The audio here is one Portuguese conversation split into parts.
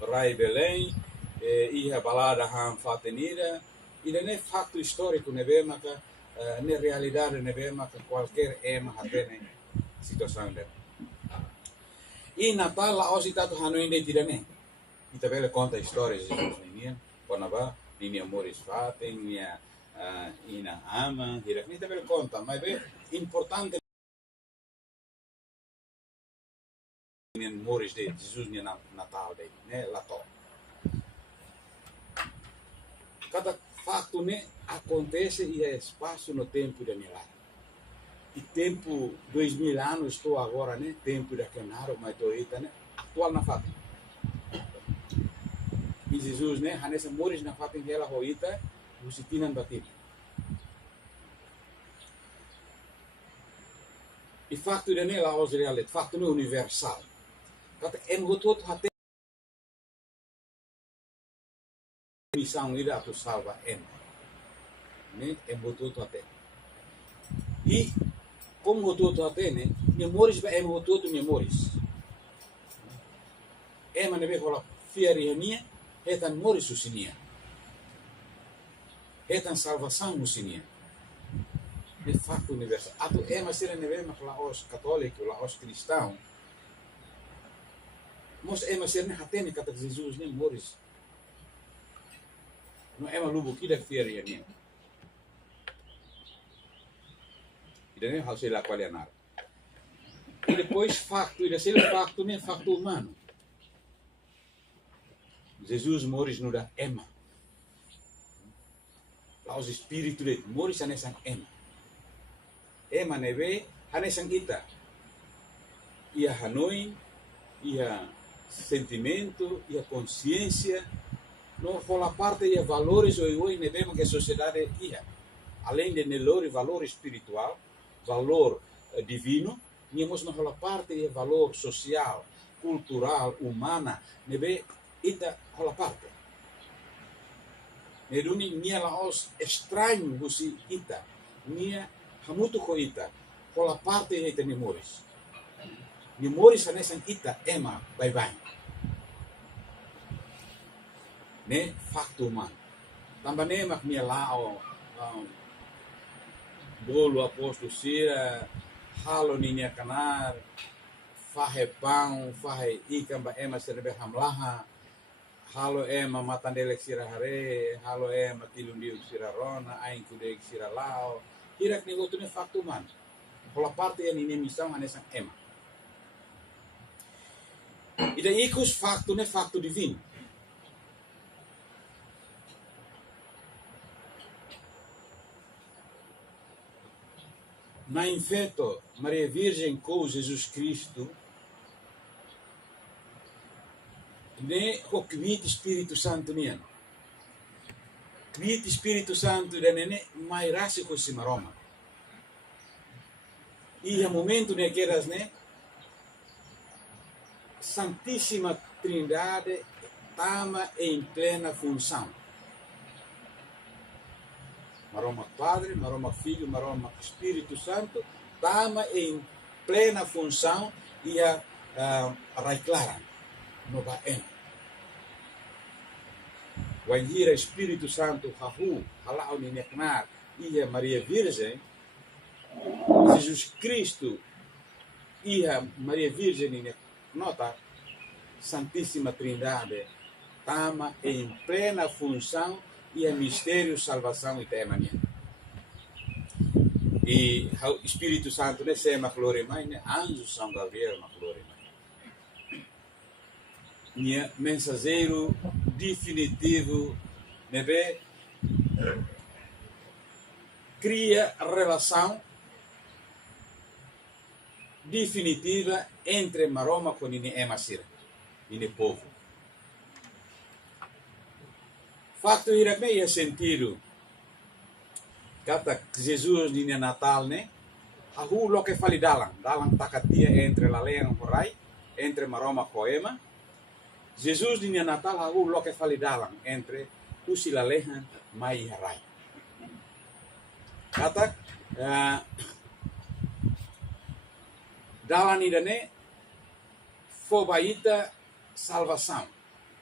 Rai Belém, ia balada han fatenira, e não é facto histórico, né, maka na realidade, né, maka qualquer ema tem situação dela. E Natal lá hoje está tudo ainda tira né. E também conta histórias de Jesus ninguém, quando vai, ninguém amores fatem, minha ina ama, tira. E também conta, mas é importante ninguém amores de Jesus ninguém Natal de, né, lá to. Cada fato né acontece e é espaço no tempo da milagre. E tempo 2000 anos estou agora né, tempo da Kenaro, mas estou aí né, atual na fato. E Jesus, né, hanessa mores na fatin hela hoita, usitinan batin. E facto de nela os realidade, facto no universal. Kata emgotot hate missão ida tu salva em. Né, emgotot hate. E como gotot hate, né, memórias ba emgotot memórias. Ema nebe hola fiariania, etan moris usinia. Etan salvação usinia. De facto universal. Ato ema sira nebe makla os católico, la os cristão. Mos ema sira ne hatene kata Jesus ne moris. No ema lubu kida fiariania. E nem hal sila qualianar. E depois facto, e sila facto nem facto humano. Jesus moris no da ema. Lá os espíritos de moris anesan ema. Ema neve anesan ita. Ia Hanoi, ia sentimento, ia consciência, não fala parte de valores hoje neve que a sociedade ia. Além de nelore valor espiritual, valor divino, nós não fala parte de valor social, cultural, humana, neve ita fala parte. Neduni nia laos estranho busi ita, nia hamutu ko ita, fala parte de ita nimores. Nimores anesan ita ema bye-bye. Ne fakto man. Tambah ne mak nia lao bolo apóstolo sira, halo ninia kanar, fahe pão, fahe ikan ba ema serbe hamlaha, halo ema matandelek sira hare, halo ema tilundiu sira rona, ain kudek sira lao, hirak ni gotu ne fakto man. Pola parte yang ini missão anesan ema. Ida ikus fakto ne fakto divino. Na infeto Maria Virgem com Jesus Cristo, ne o kvit Espírito Santo nian. Kvit Espírito Santo da nene mai rasi ko si maroma. E a momento ne queras ne Santíssima Trindade tama em plena função. Maroma Padre, Maroma Filho, Maroma Espírito Santo, tama em plena função e a reclara no baen. Wanhira Espírito Santo hahu halau ni neknar ia Maria Virgem, Jesus Cristo ia Maria Virgem ni nota Santíssima Trindade tama em plena função e a mistério salvação e temania. E o Espírito Santo ne se macloremai ne anjo São Gabriel macloremai. Nia mensageiro definitivo nebe cria relação definitiva entre Maroma com ini emasira, ini povo. Facto irak ne ia sentido kata Jesus ni Natal ne ahu lo que fali dalang takatia entre la leang horai entre Maroma koema Jesus ni Natal ahu lo que fali dalang entre usi la lehan mai harai kata dalan idane fobaita salvação.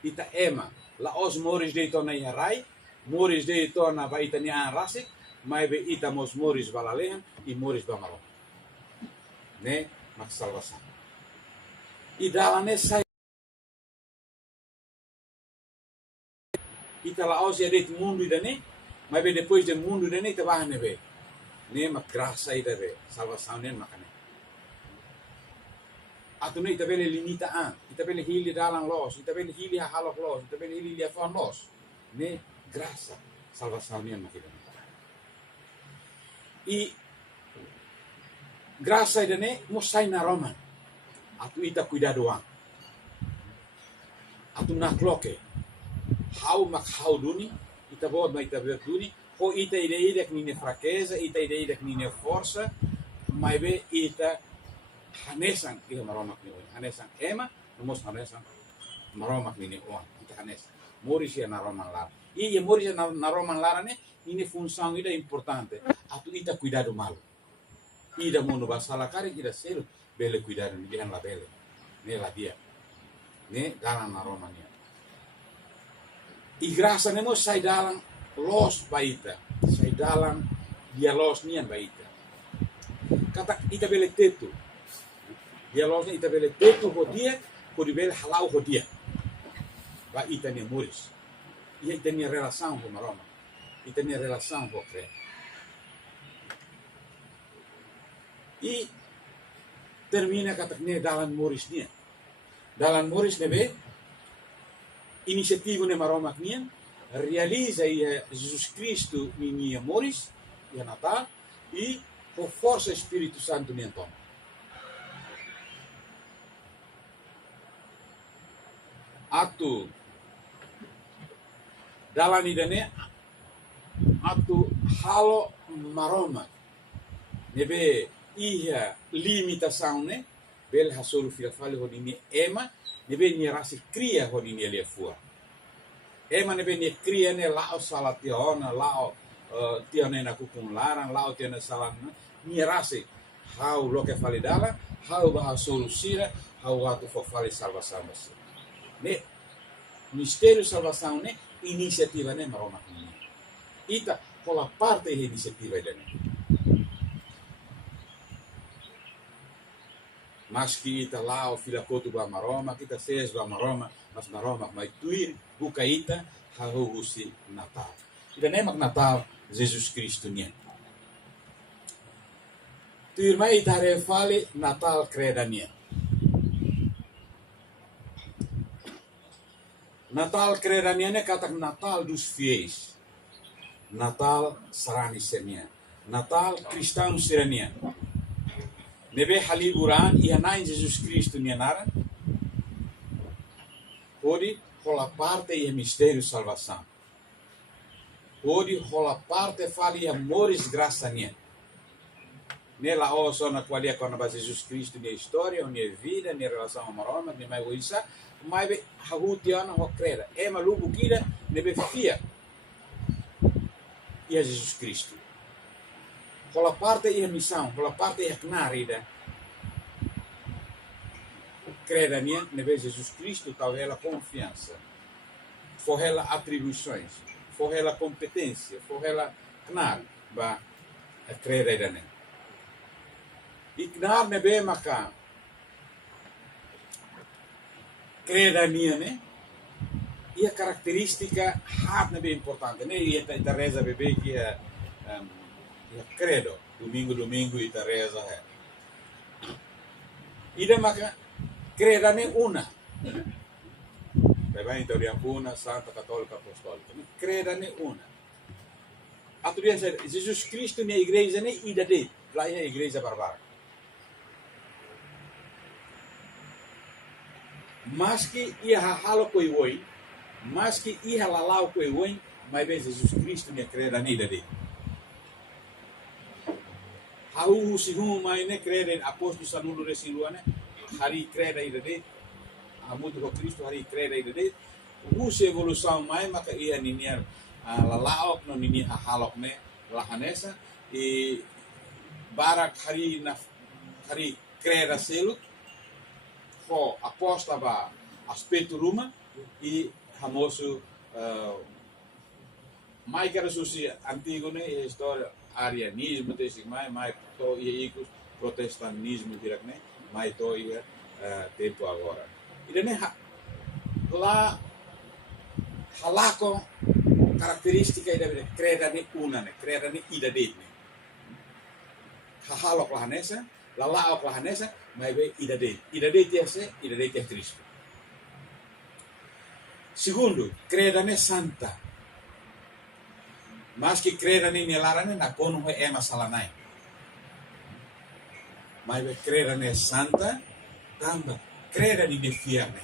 Ita ema, la os moris de tona ia rai, moris de tona ba ita nia rasik, mas be ita mos moris balalehan e moris bamaro. Né? Mas salvação. E dala ne sai ita la os ia de mundo ida ne, mas be depois de mundo ida ne ita ba ne be. Ne ma graça ida be, salvação ne makane. Atune ita bele limita an, ita bele hili dalang los, ita bele hili halok los, ita bele hili afon los. Ne graça, salvação ne makane. E graça ida ne mo sai na Roma. Atu ita cuidado an. Atu nakloke. Hau mak hau duni, ita bod ma ita bod duni, ho ita ide nine fraqueza, ita ide nine força, mas be ita hanesan ita maromak ni oin. Hanesan ema, nomos hanesan maromak ni oin. Ita hanesan. Moris ya na Roman lara. E moris ya na Roman lara ne, ini função ida importante. Atu ita cuidado malo. Ida mono basala kari ida selo, bele cuidado ni la bele. Ne la dia. Ne dalam na Romania. E graça nemo sai dalam los baita, sai dalam dia los nian baita. Kata ita bele tetu, dia los ita bele tetu ho dia, ho di bele halau ho dia. Ba ita ne moris, ita ne relação com Roma, ita ne relação com cre. E termina kata ne dalam moris nia, dalam moris nebe inisiativa ne Maroma Knian realiza Jesus Cristo ni Moris e Natal e com força Espírito Santo ni Anton. Atu dalam idane atu halo Maroma nebe ia limitação ne bel hasolu filafali hodini ema nebe ni rasi cria hodini ele fua ema nebe ni cria ne lao salationa lao tione na kukun larang lao tione salan ni rasi hau loke fali dala hau bah solusira hau watu fo fali salvação ne mistério salvação ne iniciativa ne maroma ita kola parte e iniciativa dele. Mas kita lao fila kotu ba Maroma, kita ses ba Maroma, mas Maroma mai tuir buka ita hahusi Natal. Ita nemak Natal Jesus Cristo nia. Tuir mai ita refale Natal creda nia. Natal creda nia ne katak Natal dos fiéis. Natal sarani senia. Natal cristão serania. Nebe haliburan ia nain Jesus Cristo nianara. Odi rola parte e mistério salvação. Odi rola parte fali amores graça nia. Nela oso na qualia com a Jesus Cristo nia história, nia vida, nia relação amaroma, nia mai oisa, mai be hagutiana ho creda. E maluco kida nebe fia. Ia Jesus Cristo. Rola parte e missão, rola parte e knarida. Creda nia nebe Jesus Cristo tal ela confiança. For ela atribuições, for ela competência, for ela knar ba creda ida ne. E knar nebe maka creda nia ne. E a característica hat nebe importante, ne ita reza bebê que é credo, domingo ita reza é. Ida maka creda ne una. Beba teoria una, santa, católica, apostólica. Creda ne una. A tu dizer, Jesus Cristo na igreja ne ida de, lá é a igreja barbara. Mas que ia halo coi mas que ia lalau coi mas bem Jesus Cristo ne creda ne ida de. Hau sihu mai ne crede apóstolo sanulo resiluane hari creda ida de amudo com Cristo hari creda ida de se evolução mai maka ia niniar lalaok no nini halok ne lahanesa e barak hari creda selu ho aposta ba aspecto rumah e famoso mais que era susi antigo né história arianismo desse mais to e protestantismo direct né mais to ia tempo agora e né lá halako característica da creda ne una ne creda ne ida det ne halo klahanesa la klahanesa mai be ida det é Cristo. Segundo, creda ne santa. Mas que creda ne nelarane na kono é masalah nai. Mas be creda ne santa, tamba creda ne fiar ne.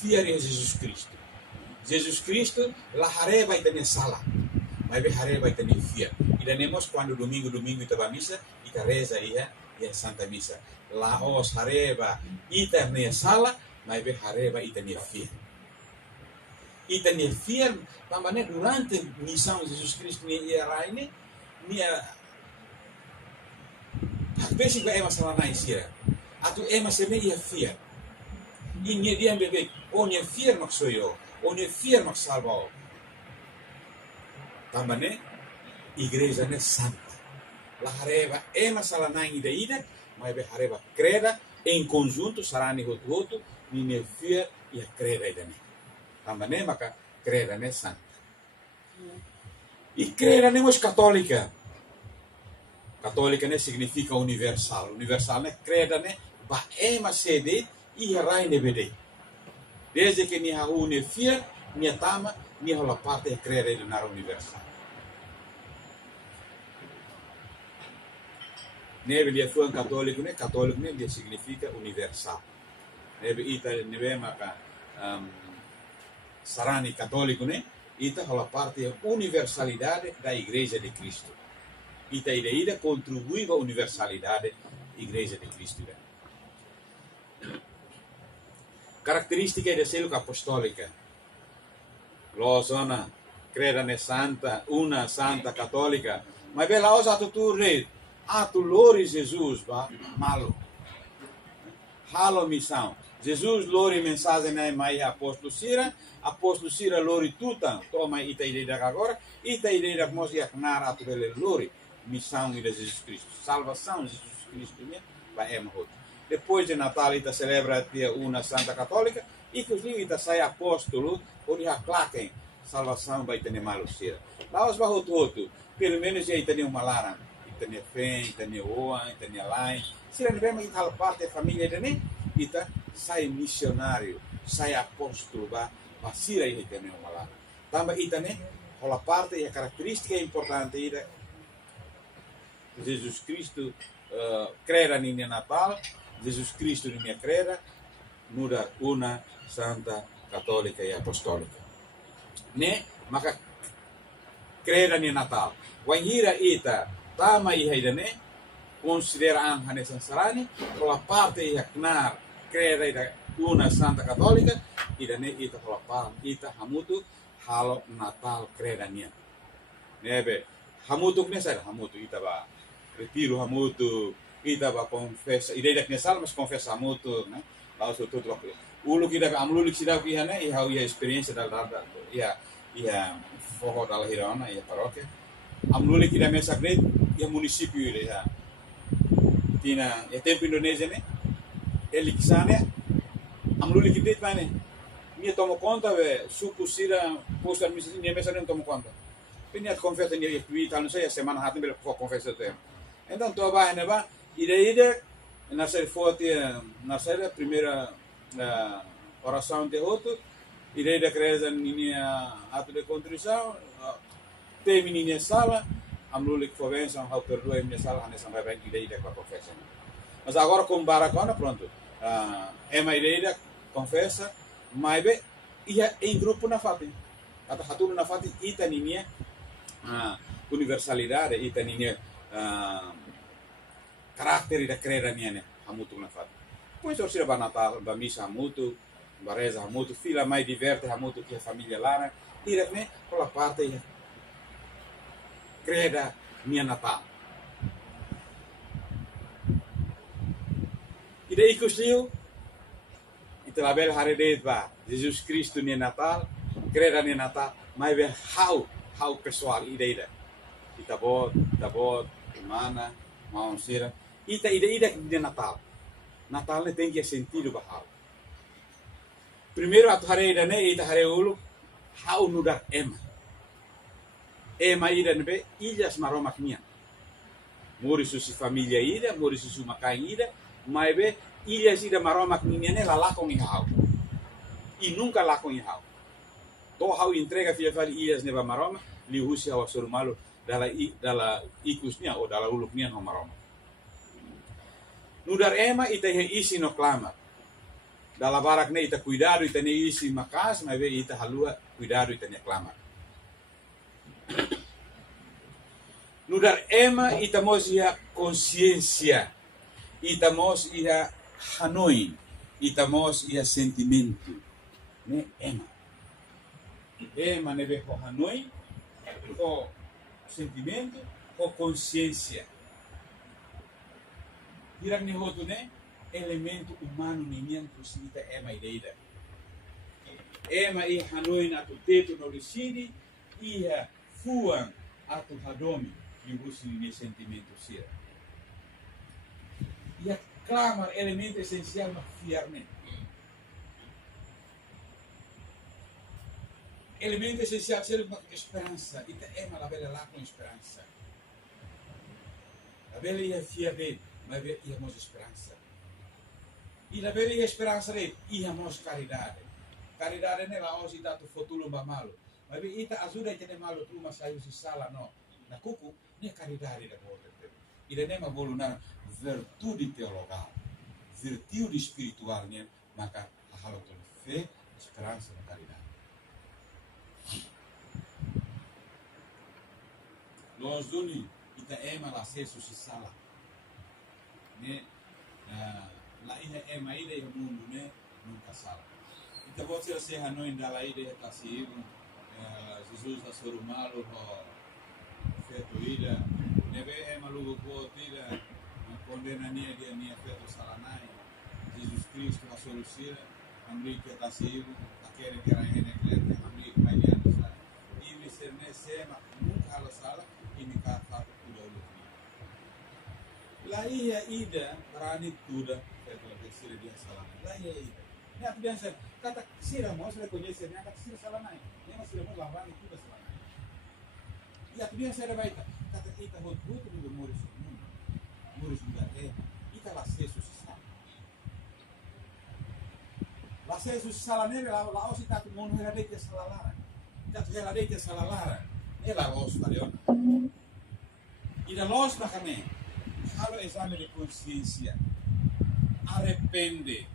Fiar é Jesus Cristo. Jesus Cristo la hareba itane salah. Mas be hareba itane fiar. E danemos quando domingo ita ba misa, ita reza ia Santa Misa. La os hareba ita ne salah, mas be hareba itane fiar. Itane fiar também durante missão Jesus Cristo ni ia raine nia basic é masalah na isia. Atu maseme ia fiar. Ini dia bebek, nia fiar maksoyo. Onde fiar mak salvao. Também igreja ne santa. La hareba masalah na ida, mas be hareba creda em conjunto sarani hotu ni fiar ia creda ida ne. Também maka creda ne santa. E creda ne mos católica. Católica ne significa universal. Universal ne creda ne ba sede e raine bede. Desde que ni haune fiar, ni tama, ni la parte de creer na universal. Neve dia fuan católico ne dia significa universal. Neve ita neve maka sarani católico ne ita la parte de universalidade da Igreja de Cristo. Ita ida contribui a universalidade da Igreja de Cristo. Característica da célula apostólica. Losona, creda ne santa, una santa católica. Mas bela osa tu re, tu lori Jesus, va, malo. Halo missão. Jesus lori mensagem na mai apóstolo Sira lori tuta, toma ita ideia agora, ita ideia que mos ia knara tu bele lori, missão de Jesus Cristo, salvação de Jesus Cristo, né? Vai morrer. Depois de Natal, ita celebra dia una Santa Católica, e que os livros sai apóstolo, onde a claquem, salvação vai ter malo ser. Lá os barro todo, pelo menos já tem uma lara, tem fé, tem oa, tem lain. Se não vemos ita parte da família dele, ita sai missionário, sai apóstolo, va sira e tem uma lara. Também ita né, a parte e a característica importante ida Jesus Cristo creda em Natal. Jesus Cristo in mia creda, nuda una santa católica e apostólica. Ne, maka creda ni Natal. Wanhira ita, tama iha ne, considera ang hanesan sarani, kola parte iha knar creda ita una santa católica, ida ne ita kola parte ita hamutu halo Natal creda nia. Nebe, hamutu ne sada hamutu ita ba retiro hamutu ita ba confessa ideia que nessa mas confessa muito né lá o tudo o que da amlulik sida que né e a experiência da forró da Hirona e a paróquia amlulik da mesa grande e o município ya tina e tempo Indonésia né ele que sana amlulik det né me tomo conta suku sira posta mesa não tomo conta pinha confessa ni e não sei a semana hatem bela confessa tem então tu vai né va ida na série forte na série primeira oração de outro ida creza minha ato de contrição tem minha sala amlulik fovenção how perdoa minha sala nessa vai bem ida com a confessa mas agora com baracona pronto uma ida confessa mas be ia em grupo na fati atau satu na fati ita minha universalidade ita minha caráter da creda niene hamutu na fat. Pois o sira ba Natal, ba misa hamutu, ba reza hamutu, fila mai diverte hamutu que a família lara, direct ne kola parte ya creda nia Natal. Ida ikus liu ita label hari det ba Jesus Cristo ni Natal, creda ni Natal, mas be how pessoal ida. Ita bot, mana, mau sira. Ita ida de Natal. Natal tem que sentido bahal. Primeiro atu hari ida ne ita hari ulu how nudar ema. Ema ida nebe ilhas maromak nian. Muri susu família ida, muri susu makai ida, mas be ilhas ida maromak nian la lakon i hau. E nunca lakon i hau. To hau entrega fia fali ilhas neba maroma, li husi hawa suru malu dala ikusnya o dala uluknya no maroma. Nudar ema ita isi no clamar. Dala barak ne ita cuidado ita ne isi makas, mas be ita halua cuidado ita ne clamar. Nudar ema ita mos ia consciência, ita mos ia hanoi, ita mos ia sentimento, ne ema. Ema ne be ho hanoi, ho sentimento, ho consciência. Hirang ni hotu ne elemento humano ni nian ita ema ideida. Ema i hanoi na tu teto no lisini, ia fuang atu hadomi libusi ni sentimento sira. Ia clamar elemento essencial ma fiarne. Elemento essencial sira ma esperança. Ita ema la bela lá com esperança. La bela ia fiarne, ma ia mos esperança. E la bela ia esperança re, ia mos caridade. Caridade ne la osi datu futuro ba malo. Ma ita ajuda ite ne malo tu ma sayu si sala no. Na kuku ne caridade da volta. Ida ne ma volunar virtude teologal. Virtude espiritual ne maka halo tu fé, esperança e caridade. Nós doni ita ema la sesu si sala. Ne la ina ema ida e mundo ne nunca sala. Ita você se hanoi dala ida e tasibu Jesus da sorumalo ho feto ida neve ema lugo po tira condena nia dia nia feto salanai Jesus Cristo a solucira amri que tasibu aquele que era ene clete amri que vai dia sa e ser ne sema nunca ala sala ini ka fato kuda ulu la ia ida rani tuda feto que sira dia salanai la ia ida ne atu biasa kata sira mos reconhecer ne kata sira salanai ne mas sira mos lavani tuda salanai ia tu biasa ada baita kata kita hot do moris da ita la sesu sala la sesu sala ne la osi tatu mon hera de salalara tatu hera de salalara e la los pariona e da los na kane halo exame de consciência arrepende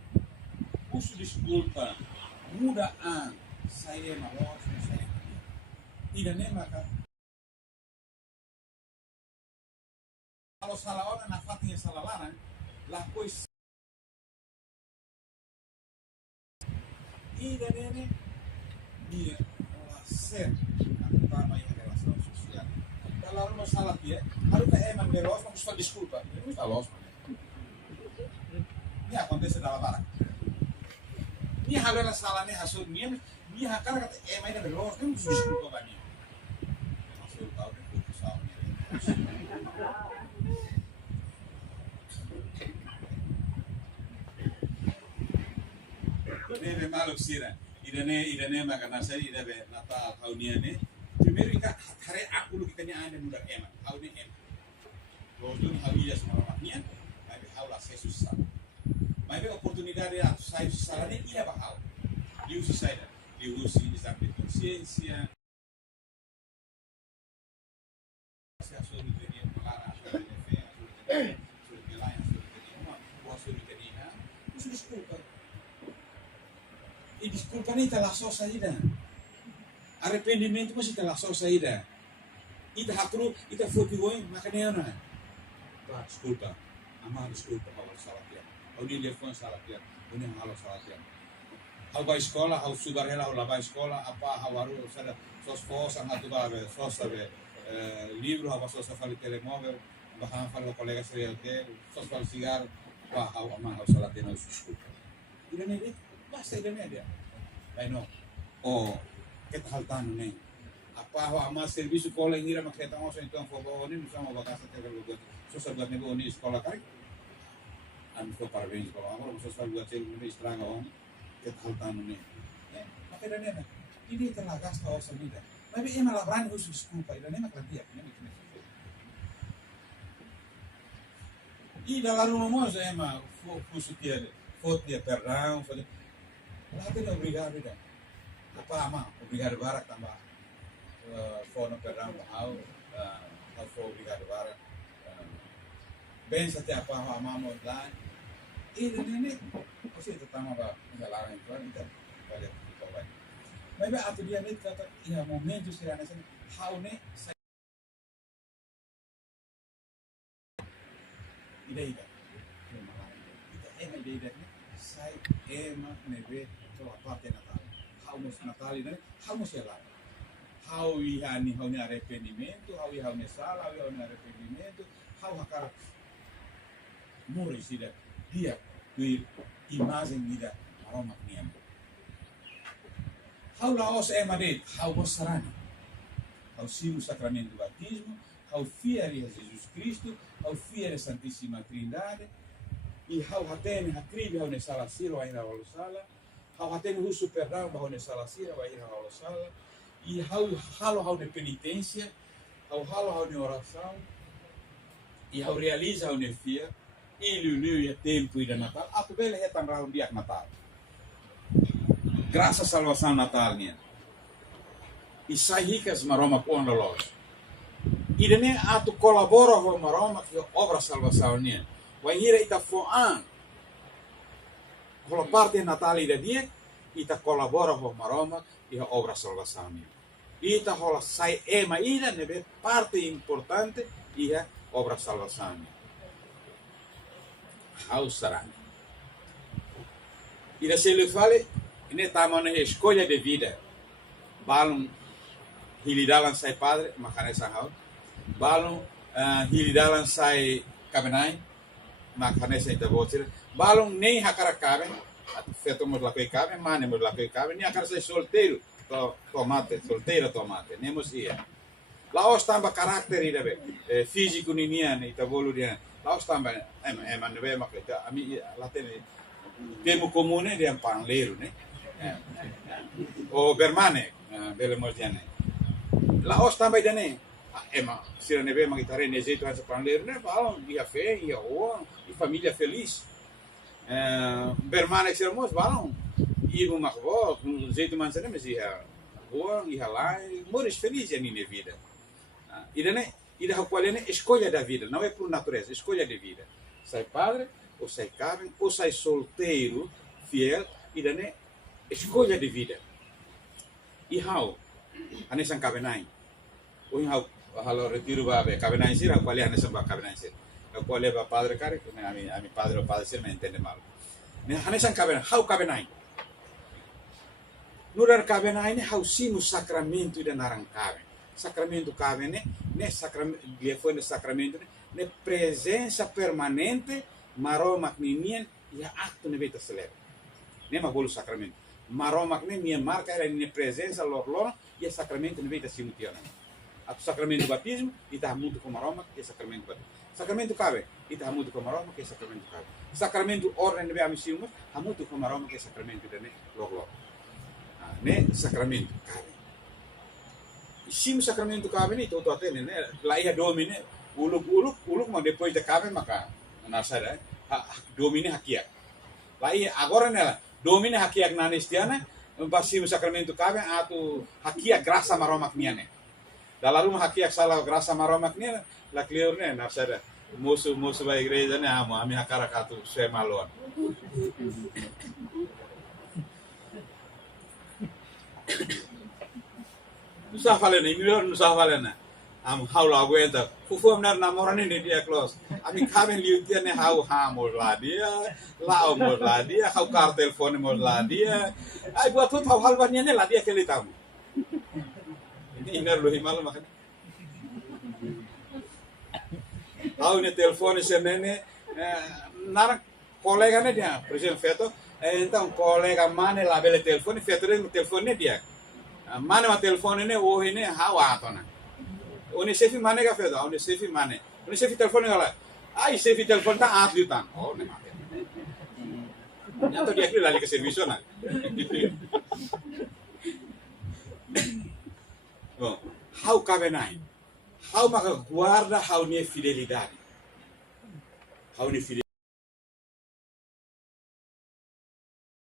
uso desculpa muda a sair malos sair e da nema ka kalau salah orang nafatnya salah larang lah pois ida nene dia ser pertama yang relação social kalau orang salah dia harus emang beros vamos fazer desculpa não está los ini acontece dalam barang ini halera salahnya hasil dia hakar kata emang ida beros kan desculpa bani masuk tahu deh Neve malo sira idane magana sai idabe Natal hauniane primeiro ika hare aku lu kitanya ane muda ema haune ema lodun hawiya samaraknya tapi haula sai susah mai oportunidade a sai susah ne ia bahau diusi sai diusi exame de consciência se a sua teria clara a fé a sua teria desculpa e desculpa nem tá lá só saída arrependimento masih tá lá só saída ita hakru ita fotigoin makanya na desculpa ama desculpa kalau salah dia au dia foi salah dia ini halo salah dia au ba escola au sudarela au lava escola apa hawaru sada sos fosa ngatu ba sos sabe livro au sos fali telemóvel bahan falo colega serial que sos fal cigar au ama au salah dia desculpa ida ne basta idane dia. Laino, oh, ketaltan ne. Apa ama serviço cola hira makita mo sa itong fobo ni sama bagasa tagal lugar. So sa buat nego ni sekolah kari. Ko parabéns ko ako so sa buat sel ni estraga on ketaltan ne. Makita ne. Hindi talaga sa osa nila. May ema labran ko sa skupa ila ne makladia ne. E da lá no moço ema fuso dia foto dia perdão foto. Lá tem obrigado dia. Apa ama obrigado barak tambah. Fono perdão ao for obrigado barak. Bem sate apa ama mo lá. E ne kasi tama ba ngalarang ito ita pala ito ba. May ba ato dia net kata iya momento sila na sa how ne ida ida sai ema neve to a parte natal how nos natal ida how nos ela how ia ni how ni arrependimento how ia ni sala how ia ni arrependimento how hakara muri sida dia tu imagem ida aroma niam how la os ema de how os sarani how simu sacramento do batismo how fiel a Jesus Cristo ao fiel Santíssima Trindade e ao hatene hakribi ao nesala sira ainda ao sala ao hatene uso perdão ao nesala sira ainda ao sala e ao halo ao de penitência ao halo ao de oração e ao realiza ao nefia e lulu e tempo e da Natal a bele é tão raro dia Natal graças à salvação Natal né e sai ricas maroma com loja. E dene atu colabora com maroma que obra salvação né. Vai ir ita foan. Pela parte natal ida dia ita colabora com maroma que obra salvação né. Ita rola sai ema ida nebe parte importante e obra salvação né. Hausarani. Ida se lhe fale ne tamane escolha de vida. Balum hilidalan sai padre makane sahau. Balon hilidalan sai kabenai makane sai tabocir balon nem hakara kaben feto mos la kaben mane mos la kaben ni akara sai solteiro tomate solteiro tomate nemos ia laos tamba karakter ida be físico ninian ita bolu dia laos tamba eman be makita ami la tene temo comune de panleiro ne o bermane bele mordiane laos tamba idane ema sira neve magitare nezeito essa panleiro né falam dia fé e o e família feliz bermane sira mos falam e uma avó um jeito mansane mas ia rua ia lá moris feliz em minha vida e da qual é escolha da vida não é por natureza escolha de vida sai padre ou sai carne ou sai solteiro fiel e da escolha de vida e how anesan kabenai o how halo retiro va be kabenai sira qual é anesan ba kabenai sira qual é ba padre care a mi padre o padre sira me entende mal ne anesan kabenai how kabenai nurar kabenai ne how sinu sacramento da narang kaben sacramento kaben ne sacramento dia foi no sacramento ne presença permanente maromak ninien ya acto ne beta celebra ne ma bolo sacramento maromak ne minha marca era ne presença lor e sacramento ne beta simutiana a sacramento do batismo e está muito com maromak e sacramento batismo sacramento cabe e está muito com maromak e sacramento cabe sacramento ordem ne be amisimos ha muito com maromak e sacramento de ne lor ne sacramento cabe sim sacramento cabe ne todo atene ne lá ia domine uluk mas depois de cabe maka nasara domine hakiak lá ia agora nela domine hakiak na nestiana pasti sacramento cabe atu hakiak graça maromak niane dalam rumah hakiak salah graça maromak niane la clear ne nasara musuh ba igreja ne ami hakara katu semalon Nusa falena, melhor nusa falena. Am haula aguenta. Fufu amnar namoran ini dia close. Ami kamen liutia ne hau hamor lá dia, lá mor lá dia, hau kar telefone mor lá dia. Ai buat tuh hal banyak ne lá dia kali tamu. Ini inar loh himal makan. Hau ne telefone senene narak kolega ne dia, presiden feto. Então, colega mane lá bele telefone, feture no telefone dia. Mane ma telefone ne o ne hawa atona. Oni sefi mane ga fedo, oni sefi mane. Oni sefi telefone gala. Ai sefi telefone ta atli tan. Oh, ne mate. Nyato dia kira lali ke serviço na. Bom, how cabenai? How maka guarda how ne fidelidade. How ne fidelidade.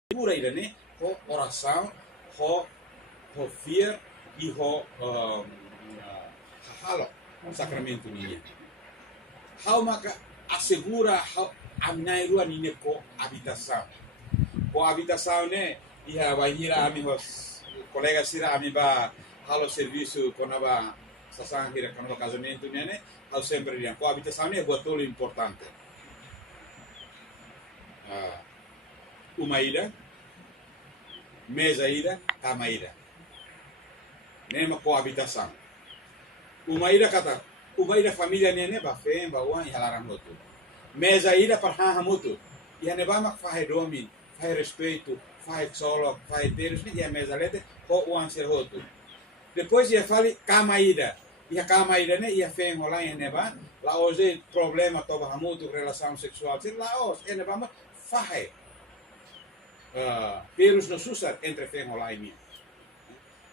Pura ida ne ho oração, ho fear e ho halo sacramento niya. How maka assegura how amnai rua nine ko habitação. Ko habitação ne ia bahira ami hos colega sira ami ba halo serviço konaba sasang hira konaba casamento ne how sempre dia ko habitação ne betul importante. Uma ida, mesa ida, cama ida. Nema coabitação. Uma ida kata, uma ida família nene ba fem ba wan halaram moto. Mesa ida para ha moto. E ane ba mak fahe domin, fahe respeito, fahe solo, fahe teres ni dia mesa lete ho wan ser hoto. Depois ia fali cama ida. E a cama ida ne ia fem hola ene ba, la oze problema toba hamuto relação sexual. Se la os ene ba ma fahe. Perus no susar entre fem hola ini.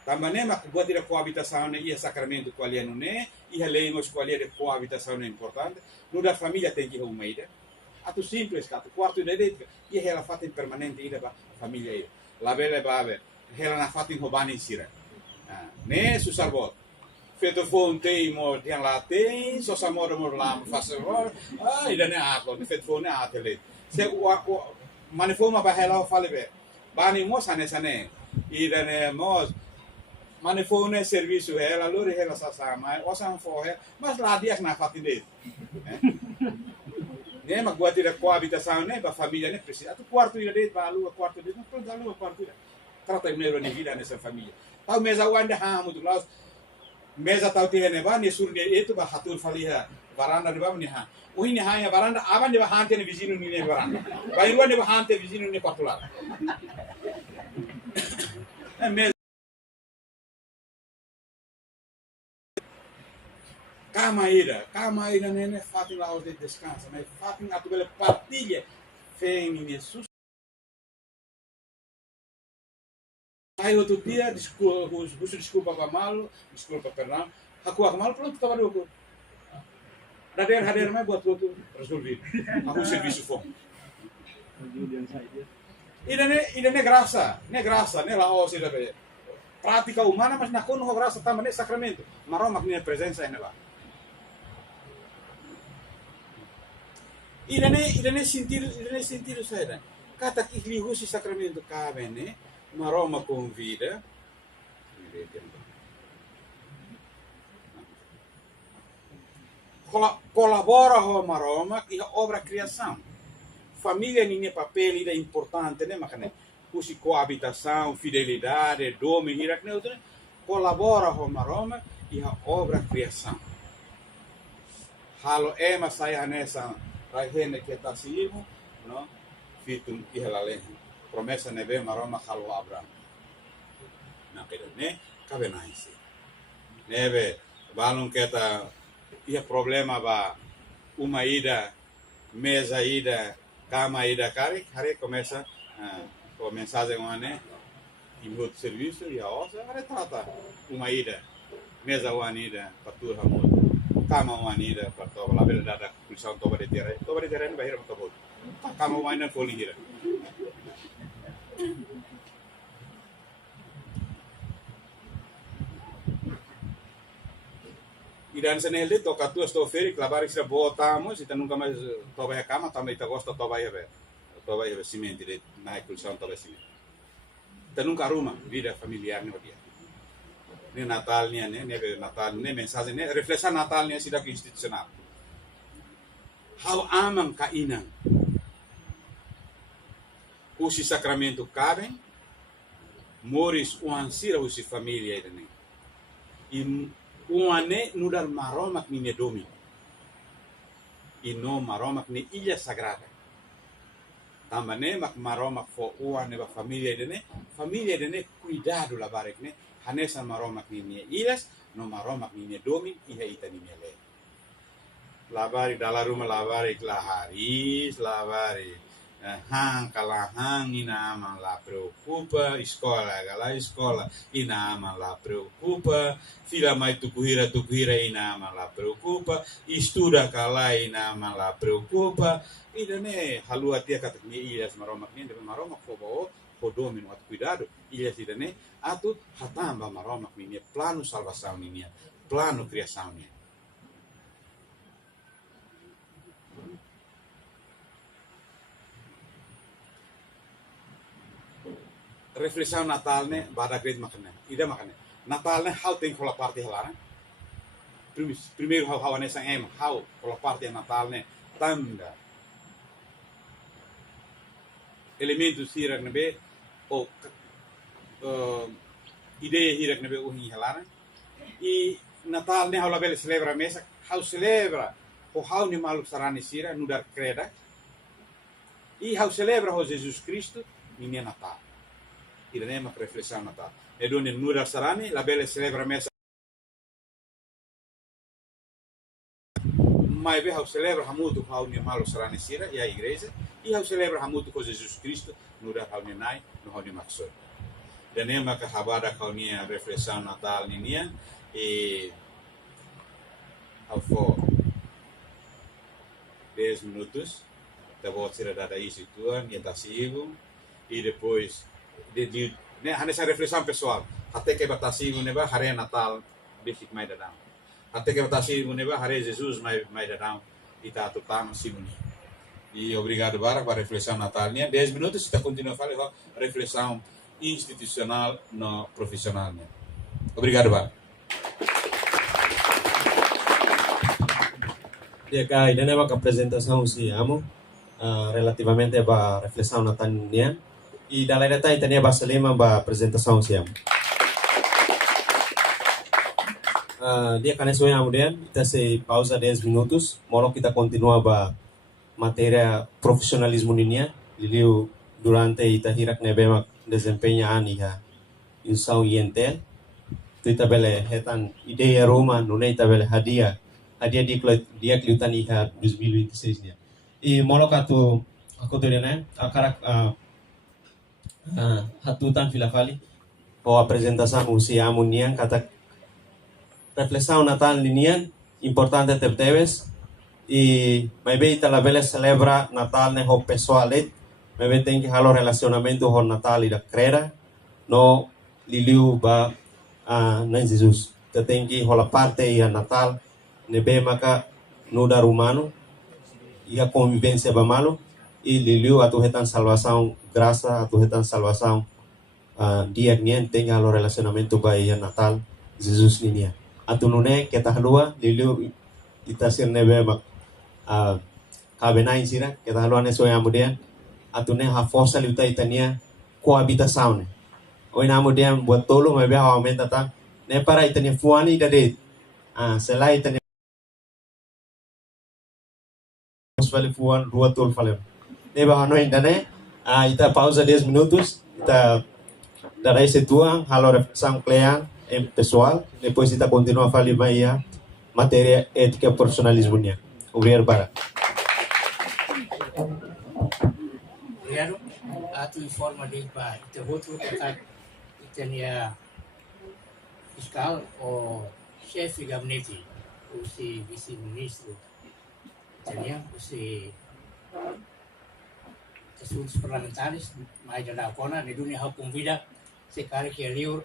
Também mas buat tidak coabitação ne ia sacramento qualiano ne, ia lemos qualia de coabitação é importante. No da família tem que uma ida. Atu simples atu quarto de dentro, ia ela fatin permanente ida ba família ida. La bele babe, ela na fatin hobani sira. Ne susar bot. Feito fonte mo dian lá tem, só samoro mo lá faça agora. Ida ne ako, feito fonte a tele. Se o manifoma ba ela fale be. Bani mo sane. Ida ne mo manifone serviço ela lore ela sasama osam forre mas lá dia na fatinde né mas buat tidak coabitação né ba família né precisa tu quarto ida det ba lua quarto det não pronto lua quarto ida trata primeiro ni vida nessa família tau mesa wanda ha muito lá mesa tau tiene ne ba ne sur ne itu ba hatur falia varanda de ba ne ha o ini ha ya varanda aban de ba hante ne vizinho ni ne varanda ba irua ne ba hante vizinho ne particular Cama ida nene fatin lá de descansa, mas fatin a tua partilha fem em Jesus. Aí outro dia, desculpa para malo, desculpa perdão, aku mal pronto estava dulu. Hadir mais buat outro resolver. Aku serviço fome. Ida ne graça, ne lá os ida prática humana, mas na kono graça também sacramento. Maroma que presença é nela. Ida ne sentir saya. Kata que lihu si sacramento cabe ne, maroma convida. Colabora com maroma e a obra criação. Família nem papel ida importante né, mas né, usi coabitação, fidelidade, domínio, né, colabora com maroma e a obra criação. Halo ema saya nessa Raihene que está sirvo, no, fitum ihalale. Promessa neve maroma halo Abraham. Na keda ne cabe naisi. Neve balon que tá ia problema ba uma ida, mesa ida, cama ida cari, começa com mensagem one e outro serviço e a outra trata uma ida, mesa one ida, patur hamud. Kama wanida pato la bela dada kulisang toba de terra ni bahira motobot kama waina foli hira idan senelde toca tu sto feri clavar se botamos e nunca mais toba a cama também tá gosta toba ia cimento de na kulisang toba cimento nunca arruma vida familiar ni dia ne Natal ne Natal ne mensagem ne reflexão Natal ne sida institucional. How amang kainan. Usi sacramento cabem, moris uansira usi família ne. In uane nudar maromak ni domi. Ino maromak ni ilha sagrada. tambane mak maromak fo ua neba família dene cuidado la barek ne hanesa maromak ni ilas no maromak ni domin iha ita ni le labari dala rumah labari klaharis labari hang kalahang ina aman la preocupa escola gala escola ina aman la preocupa fila mai tukuhira ina aman la preocupa estuda kala ina aman la preocupa ida ne halua tia kata ni ilas maromak ni de maromak fobo podomin wat cuidado ilas ida ne atu hatamba maromak ni plano salvação ni plano criação ni reflexão Natal ne bada great makane ida makane Natal ne how tem kola parte halara primeiro how ne sang how kola parte Natal ne tanda elementos hirak nebe o ideia hirak nebe uhi halara e Natal ne how la bele celebra mesa how celebra o how ni malu sarani sira nudar creda e how celebra o Jesus Cristo ni Natal irene reflexão Natal. E donde nura sarani la belle celebra mesa. Mas be how celebra hamutu how ni malo sarani sira e a igreja e how celebra hamutu com Jesus Cristo nura how ni nai no how ni maksud. Dan ema ka habada how ni reflexão Natal ni nia e how for 10 minutos da vou tirar da isso tuan e tá sigo e depois ne hanya saya refleksão pessoal até que batasi neba hari Natal basic mai dadam até que batasi neba hari Jesus mai dadam ita tutang simuni e obrigado para a reflexão Natal né 10 minutos kita continua falar reflexão institucional no profissional né obrigado para ya kak ini nama apresentação si amo relativamente a reflexão Natal né e dalam data itu nih bahasa lima bah apresentação siam. Dia kan sesuai kemudian kita se pausa 10 minutos, molo kita continua bah matéria profissionalismo ninia, liliu durante ita hirak nebema desempenha aniha insau yentel, tu ita bele hetan ideia Roma, nune ita bele hadiah dia kelihatan iha 2026 nya. E molo katu aku tu dia akarak hatutan filafali o apresentação usia munian kata reflexão Natal linian importante tebes e maybe la bela celebra Natal ne ho pessoal maybe tem que halo relacionamento ho Natal ida creda no liliu ba na Jesus tem que rola parte ia Natal nebe maka no dar humano e a convivência ba malo e liliu atu hetan salvação graça atu hetan salvação dia nien tem halo relacionamento ba ia Natal Jesus ninia atu nune kita halua liliu ita sir nebe mak kabenain sira kita halua ne soya kemudian atu ne ha força liuta itania coabitação ne oi na kemudian buat tolo mebe ha aumenta ta ne para itania fuani dade selai itania vale fuan rua tol falem neba hano indane ita pausa 10 minutos ita dará esse tuang halo reflexão clean em pessoal depois ita continua fali maia matéria ética profissionalismo nia obrigado para obrigado atu informa de pa ita outro contato itania fiscal o chefe de gabinete o si vice-ministro itania o si assuntos parlamentares mais da kona de dunia hukum vida sekali que liur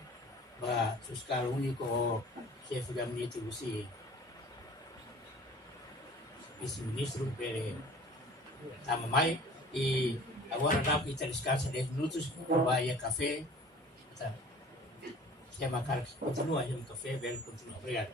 ba fiscal único o chefe de gabinete o si vice-ministro pere tama mai e agora dá kita descansa 10 minutos vai a café tá chama cara continua chama café velho continua obrigado